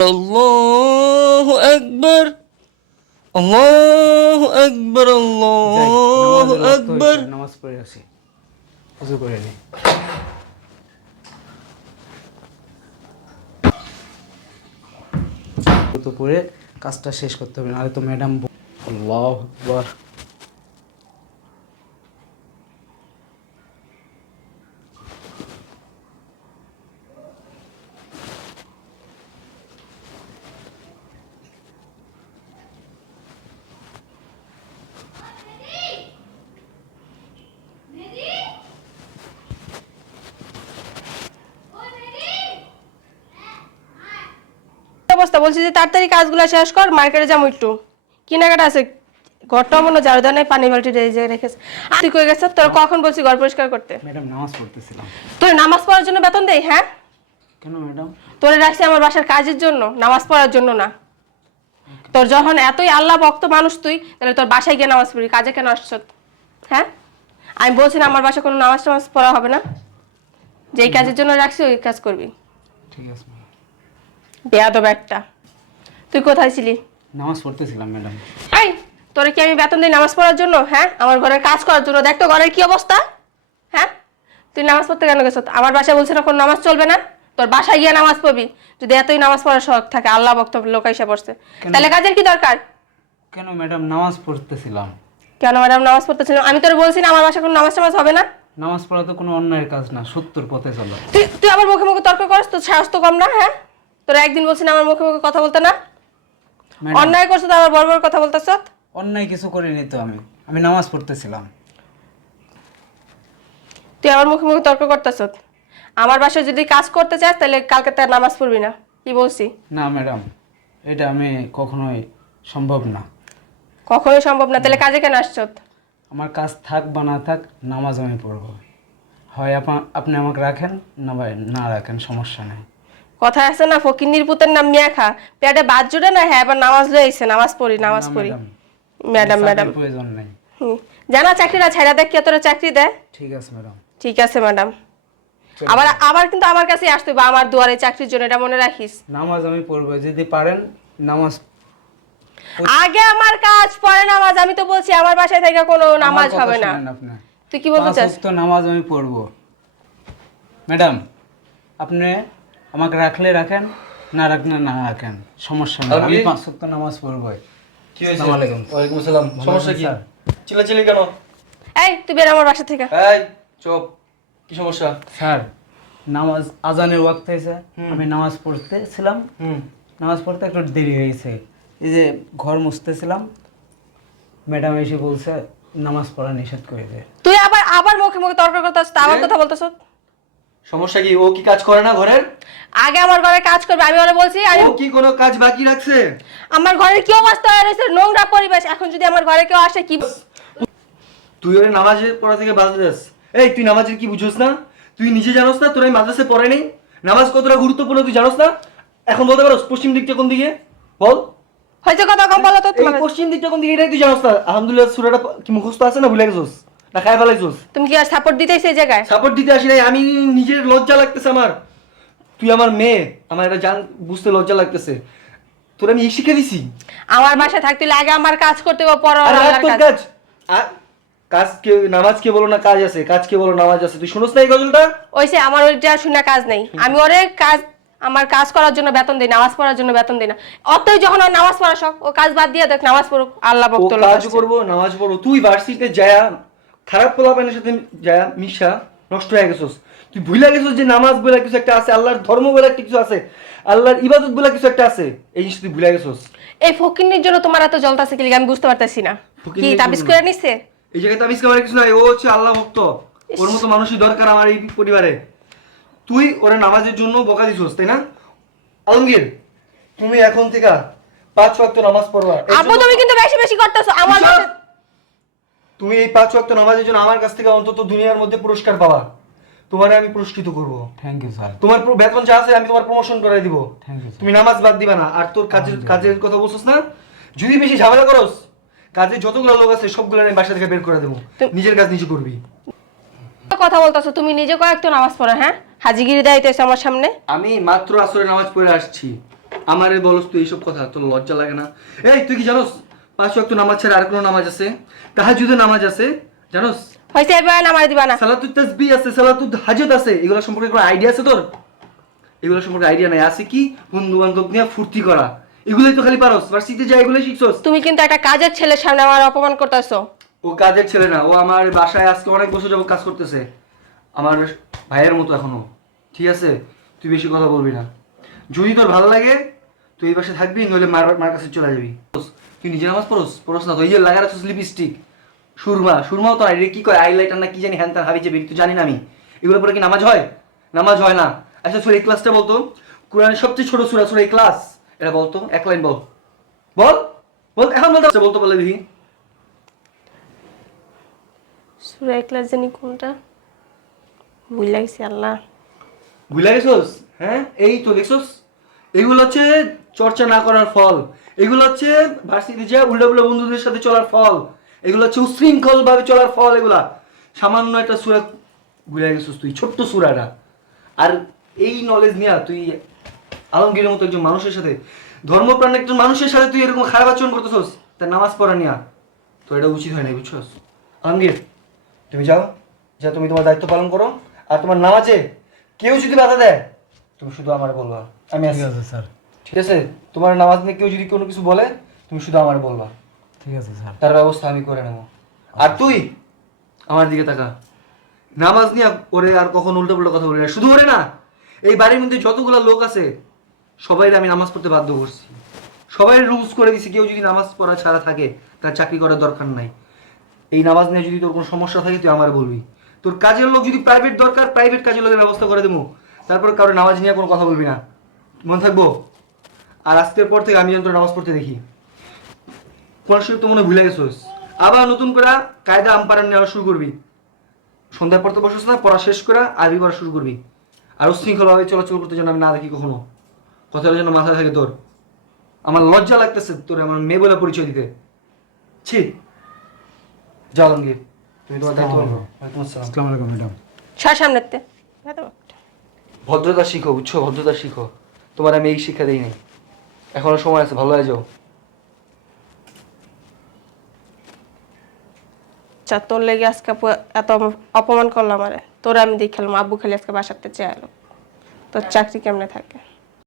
আল্লাহু আকবার আল্লাহু আকবার আল্লাহু আকবার নামাজ পড়ে আসি। করে নি। তো পরে কাজটা শেষ করতে হবে নাহলে তো ম্যাডাম আল্লাহ আকবার অবস্থা বলছি যে তাড়াতাড়ি কাজগুলো শেষ কর মার্কেটে যাব একটু। কেনাকাটা আছে ঘরটা মনে দেওয়া নেই পানি বালতি জায়গায় রেখেছে। আর তুই কই গেছ তোর কখন বলছি ঘর পরিষ্কার করতে? ম্যাডাম নামাজ পড়তেছিলাম। তোর নামাজ পড়ার জন্য বেতন দেই হ্যাঁ? কেন ম্যাডাম? তোরে রাখছি আমার বাসার কাজের জন্য নামাজ পড়ার জন্য না। তোর যখন এতই আল্লাহ ভক্ত মানুষ তুই তাহলে তোর বাসায় গিয়ে নামাজ পড়ি কাজে কেন আসছ? হ্যাঁ? আমি বলছি না আমার বাসায় কোনো নামাজ টামাজ পড়া হবে না। যেই কাজের জন্য রাখছি ওই কাজ করবি। ঠিক আছে বেয়াদব একটা। তুই কোথায় ছিলি? নামাজ পড়তেছিলাম ম্যাডাম। এই তোরে কি আমি বেতন দিই নামাজ পড়ার জন্য? হ্যাঁ আমার ঘরের কাজ করার জন্য। দেখ তো ঘরের কি অবস্থা। হ্যাঁ তুই নামাজ পড়তে কেন গেছ? আমার বাসায় বলছে না কোনো নামাজ চলবে না। তোর বাসায় গিয়ে নামাজ পড়বি। যদি এতই নামাজ পড়ার শখ থাকে আল্লাহ ভক্ত লোক এসে পড়ছে। তাহলে কাজের কি দরকার? কেন ম্যাডাম নামাজ পড়তেছিলাম? কেন ম্যাডাম নামাজ পড়তেছিল আমি তোর বলছি না আমার বাসায় কোনো নামাজ টামাজ হবে না? নামাজ পড়া তো কোনো অন্যায়ের কাজ না সত্যর পথে চলো। তুই তুই আমার মুখে মুখে তর্ক করিস তোর সাহস তো কম না হ্যাঁ? তোর একদিন বলছি না আমার মুখে মুখে কথা বলতে না? অন্যায় করছ তো আবার বড় বড় কথা বলতেছ? অন্যায় কিছু করিনি তো আমি। আমি নামাজ পড়তেছিলাম। তুই আমার মুখে মুখে তর্ক করতেছ? আমার বাসায় যদি কাজ করতে চাস তাহলে কালকে তার নামাজ পড়বি না। কি বলছি? না ম্যাডাম এটা আমি কখনোই সম্ভব না। কখনোই সম্ভব না। তাহলে কাজে কেন আসছ? আমার কাজ থাক বা না থাক নামাজ আমি পড়ব। হয় আপনি আমাকে রাখেন না ভাই না রাখেন সমস্যা নেই। কথা আছে না ফকিন্নির পুতের নাম মিয়া খা পেটে বাদ জুড়ে না হ্যাঁ এবার নামাজ লইছে নামাজ পড়ি নামাজ পড়ি। ম্যাডাম, ম্যাডাম প্রয়োজন নেই। জানা চাকরিটা ছাইড়া দেখ কে তোরা চাকরি দেয়? ঠিক আছে ম্যাডাম। ঠিক আছে ম্যাডাম। আবার আবার কিন্তু আমার কাছে আসতে বা আমার দুয়ারে চাকরির জন্য এটা মনে রাখিস। নামাজ আমি পড়ব যদি পারেন নামাজ আগে আমার কাজ পরে নামাজ আমি তো বলছি আমার বাসায় থেকে কোনো নামাজ হবে না। তুই কি বলতে চাস? ওয়াক্ত নামাজ আমি পড়ব। ম্যাডাম আপনি আমাকে রাখলে রাখেন না রাখলে না রাখেন সমস্যা নেই। আমি পাঁচ ওয়াক্ত নামাজ পড়ব। কি হয়েছে? আসসালামু আলাইকুম। ওয়ালাইকুম আসসালাম। সমস্যা কি? স্যার। চিল্লাচিল্লি কেন? এই তুই বের আমার বাসা থেকে। এই চুপ। কি সমস্যা? স্যার নামাজ আজানের ওয়াক্ত হয়েছে। আমি নামাজ পড়তেছিলাম। হুম। নামাজ পড়তে একটু দেরি হয়েছে এই যে ঘর মুছতেছিলাম ম্যাডাম এসে বলছে নামাজ পড়া নিষেধ করে দেয় তুই আবার আবার মুখে মুখে তর্ক করতেছ তা আমার কথা বলতেছ সমস্যা কি? ও কি কাজ করে না ঘরের? আগে আমার ঘরে কাজ করবে আমি ওরা বলছি আমি ও কি কোনো কাজ বাকি রাখছে? আমার ঘরের কি অবস্থা হয়ে রয়েছে? নোংরা পরিবেশ। এখন যদি আমার ঘরে কেউ আসে কি তুই ওরে নামাজের পড়া থেকে বাধা দিস এই তুই নামাজের কি বুঝোস না? তুই নিজে জানোস না তোর এই মাদ্রাসে পড়ে নেই? নামাজ কতটা গুরুত্বপূর্ণ তুই জানোস না? এখন বলতে পারোস পশ্চিম দিকটা কোন দিকে? বল। হয়তো কথা কম বলো তো এই পশ্চিম দিকটা কোন দিকে এটাই তুই জানোস না। আলহামদুলিল্লাহ সুরাটা কি মুখস্থ আছে না ভুলে গেছোস? না ফেলাইছোস তুমি কি আর সাপোর্ট দিতেই সেই জায়গায়? সাপোর্ট দিতে আসি নাই আমি নিজের লজ্জা লাগতেছে আমার। তুই আমার মেয়ে আমার এটা জান বুঝতে লজ্জা লাগতেছে। তোর আমি এই শিখে দিছি। আমার বাসায় থাকতে হলে আগে আমার কাজ করতে হবে পর আরে তোর কাজ। কাজ। কে নামাজ কে বলো না কাজ আছে কাজ কে বলো নামাজ আছে। তুই শুনোস না এই গজলটা? ওইসে আমার ওইটা শুনে কাজ নেই। আমি ওরে কাজ আমার কাজ করার জন্য বেতন দিই নামাজ পড়ার জন্য বেতন দিই না। অতই যখন নামাজ পড়া শখ ও কাজ বাদ দিয়ে দেখ নামাজ পড়ুক আল্লাহ ভক্ত কাজ। করব নামাজ পড়ব। তুই ভার্সিটিতে যায়া খারাপ পোলাপানের সাথে যায়া মিশা নষ্ট হয়ে গেছোস। তুই ভুলে গেছিস যে নামাজ বলে কিছু একটা আছে আল্লাহর ধর্ম বলে একটা কিছু আছে আল্লাহর ইবাদত বলে কিছু একটা আছে এই জিনিস তুই ভুলে গেছোস। এই ফকিন্নির জন্য তোমার এত জলতাছে কি আমি বুঝতে পারতেছি না। কি তাবিজ করে নিচ্ছে এই জায়গায় তাবিজ কামারে কিছু নাই ও হচ্ছে আল্লাহ ভক্ত। ওর মতো মানুষই দরকার আমার এই পরিবারে। তুই ওরা নামাজের জন্য বকা দিছোস তাই না? আলমগীর তুমি এখন থেকে পাঁচ ওয়াক্ত নামাজ পড়বা। জন্য- তুমি কিন্তু বেশি বেশি করতেছো আমার তুমি এই পাঁচ ওয়াক্ত নামাজের জন্য আমার কাছ থেকে অন্তত দুনিয়ার মধ্যে পুরস্কার পাবা। তোমারে আমি পুরস্কৃত করব। থ্যাংক ইউ স্যার তোমার বেতন যা আছে আমি তোমার প্রমোশন করাই দিব। থ্যাংক ইউ তুমি নামাজ বাদ দিবা না। আর তোর কাজের কাজের কথা বলছিস না? যদি বেশি ঝামেলা করস কাজে যতগুলো লোক আছে সবগুলো আমি বাসা থেকে বের করে দেবো। নিজের কাজ নিজে করবি। কথা বলতেছো তুমি নিজে কয়েকটা নামাজ পড়ো হ্যাঁ? হাজিগিরি দেয়তেছো আমার সামনে। আমি মাত্র আসরে নামাজ পড়ে আসছি। আমারে বলস তুই এইসব কথা তোর লজ্জা লাগে না। এই তুই কি জানোস? পাঁচ ওয়াক্ত নামাজ ছাড়া আর কোনো নামাজ আছে। তাহাজুদের নামাজ আছে। জানোস? হয়েছে এবার আমার দিবা না। সালাতুত তাসবিহ আছে সালাতুত হাজত আছে। এগুলো সম্পর্কে কোনো আইডিয়া আছে তোর? এগুলো সম্পর্কে আইডিয়া নাই। আছে কি? বন্ধু বান্ধব নিয়ে ফুর্তি করা। এগুলোই তো খালি পারস। ভার্সিটিতে যা এগুলোই শিখছস। তুমি কিন্তু একটা কাজের ছেলের সামনে আমার অপমান করতেছো। ও কাজের ছেলে না। ও আমার বাসায় আজকে অনেক বছর যাবত কাজ করতেছে। আমার ভাইয়ের মতো এখনও। ঠিক আছে? তুই বেশি কথা বলবি না। যদি তোর ভালো লাগে তুই এই বাসায় থাকবি নইলে মার মার কাছে চলে যাবি। তুই নিজে নামাজ পড়স? পড়স না তো এই যে লাগার আছে লিপস্টিক সুরমা সুরমাও তো আইরে কি কয় আইলাইটার না কি জানি হ্যান ত্যান হাবি যাবি তুই জানি না আমি। এগুলো পরে কি নামাজ হয়? নামাজ হয় না। আচ্ছা সুরা ক্লাসটা বলতো কোরআনের সবচেয়ে ছোট সুরা সুরা ক্লাস এটা বলতো এক লাইন বল। বল বল এখন বলতে বলতে বলে দেখি। সুরা ক্লাস জানি কোনটা? ভুল লাগছে আল্লাহ। ভুলে গেছোস হ্যাঁ এই তো দেখছোস। এগুলো হচ্ছে চর্চা না করার ফল। এগুলো হচ্ছে ভার্সিটি যে উল্টা উল্টা বন্ধুদের সাথে চলার ফল। এগুলো হচ্ছে উশৃঙ্খল ভাবে চলার ফল এগুলা। সামান্য একটা সুরা ভুলে গেছিস তুই ছোট্ট সুরাটা। আর এই নলেজ নিয়ে তুই আলমগীরের মতো একজন মানুষের সাথে ধর্মপ্রাণ একজন মানুষের সাথে তুই এরকম খারাপ আচরণ করতেছস তার নামাজ পড়া নিয়া। তো এটা উচিত হয় না বুঝছস? আলমগীর তুমি যাও যা তুমি তোমার দায়িত্ব পালন করো। আর তোমার নামাজে কেউ যদি বাধা দেয় তুমি শুধু আমার বলবা। আমি আছি স্যার। ঠিক আছে? তোমার নামাজ নিয়ে কেউ যদি কোনো কিছু বলে তুমি শুধু আমার বলবা। ঠিক আছে স্যার। তার ব্যবস্থা আমি করে নেব। আর তুই? আমার দিকে তাকা। নামাজ নিয়ে ওরে আর কখন উল্টো পুল্টো কথা বলি না। শুধু ওরে না এই বাড়ির মধ্যে যতগুলো লোক আছে সবাই আমি নামাজ পড়তে বাধ্য করছি। সবাই রুলস করে দিছি কেউ যদি নামাজ পড়া ছাড়া থাকে তার চাকরি করার দরকার নাই। এই নামাজ নিয়ে যদি তোর কোনো সমস্যা থাকে তুই আমার বলবি। তোর কাজের লোক যদি প্রাইভেট দরকার প্রাইভেট কাজের লোকের ব্যবস্থা করে দেবো। তারপর কারও নামাজ নিয়ে কোনো কথা বলবি না। মনে থাকব? আর আজকের পর থেকে আমি যেন তোর নামাজ পড়তে দেখি। কোরআন শরীফ তো মনে ভুলে গেছোস আবার নতুন করে কায়দা আম্পারান নেওয়া শুরু করবি। সন্ধ্যার পর তো বসিস না পড়া শেষ করে আরবি পড়া শুরু করবি। আর উশৃঙ্খলভাবে চলাচল করতে যেন আমি না দেখি কখনো। কথাটা যেন মাথায় থাকে তোর। আমার লজ্জা লাগতেছে তোর আমার মেয়ে বলে পরিচয় দিতে। ছি। যাও তুমি তোমার দায়িত্ব আসসালাম আসসালামু আলাইকুম ম্যাডাম। সর সামনেতে ভদ্রতা শিখো বুঝছ? ভদ্রতা শিখো। তোমার আমি এই শিক্ষা দিই নাই। এখনও সময় আছে ভালো হয়ে যাও আচ্ছা তোর লেগে আজকে এত অপ- অপমান করলাম আরে। তোর আমি দেখালাম আব্বু খালি আজকে বাসাতে চেয়ে তোর চাকরি কেমনে থাকে?